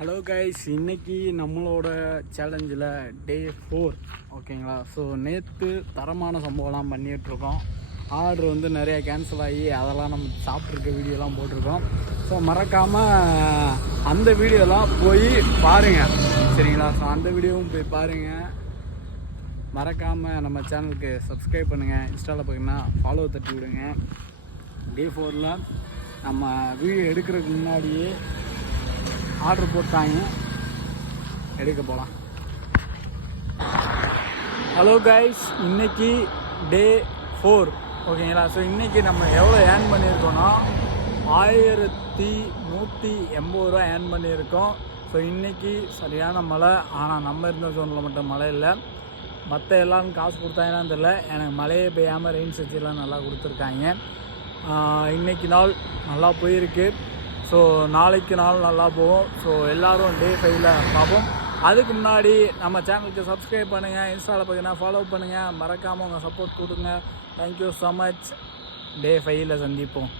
Hello guys, இன்னைக்கு நம்மளோட சேலஞ்சில் டே 4 ஓகேங்களா. ஸோ நேற்று தரமான சம்பவம்லாம் பண்ணிகிட்ருக்கோம். ஆர்டர் வந்து நிறையா கேன்சல் ஆகி அதெல்லாம் நம்ம சாப்பிட்ருக்க வீடியோலாம் போட்டிருக்கோம். ஸோ மறக்காமல் அந்த வீடியோலாம் போய் பாருங்கள் சரிங்களா. ஸோ அந்த வீடியோவும் போய் பாருங்கள். மறக்காமல் நம்ம சேனலுக்கு சப்ஸ்கிரைப் பண்ணுங்கள். இன்ஸ்டாவில் பார்த்தீங்கன்னா ஃபாலோ தட்டி விடுங்க. டே 4ல் நம்ம வீடியோ எடுக்கிறதுக்கு முன்னாடியே ஆர்டர் போட்டாங்க, எடுக்க போகலாம். ஹலோ கைஸ், இன்னைக்கு டே 4 ஓகேங்களா. ஸோ இன்றைக்கி நம்ம எவ்வளோ ஏர்ன் பண்ணியிருக்கோன்னா 1180 ரூபா ஏர்ன் பண்ணியிருக்கோம். ஸோ இன்றைக்கி சரியான மழை. ஆனால் நம்ம இருந்த ஜோனில் மட்டும் மழை இல்லை, மற்ற எல்லாரும் காசு கொடுத்தாங்கன்னு தெரியல. எனக்கு மழையே பெய்யாமல் ரெயின் சச்சிலாம் நல்லா கொடுத்துருக்காங்க. இன்றைக்கி நாள் நல்லா போயிருக்கு. ஸோ நாளைக்கு நாள் நல்லா போகும். ஸோ எல்லோரும் டே 5ல் பார்ப்போம். அதுக்கு முன்னாடி நம்ம சேனலுக்கு சப்ஸ்கிரைப் பண்ணுங்கள். இன்ஸ்டாவில் பார்த்தீங்கன்னா ஃபாலோ பண்ணுங்கள். மறக்காமல் உங்கள் சப்போர்ட் கொடுங்க. Thank you so much. டே 5ல் சந்திப்போம்.